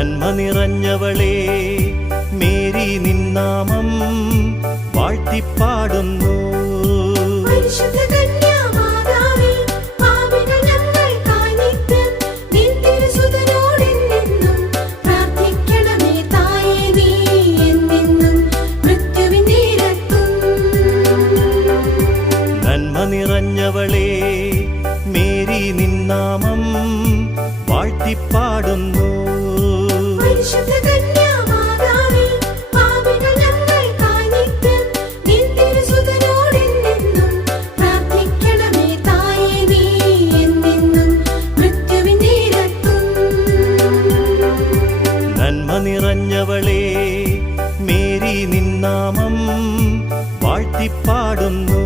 നന്മ നിറഞ്ഞവളേ മേരി നിന്നാമം വാഴ്ത്തിപ്പാടുന്നു. നന്മ നിറഞ്ഞവളേ മേരി നിന്നാമം വാഴ്ത്തിപ്പാടുന്നു. നന്മ നിറഞ്ഞവളേ മേരി നിന്നാമം വാഴ്ത്തിപ്പാടുന്നു.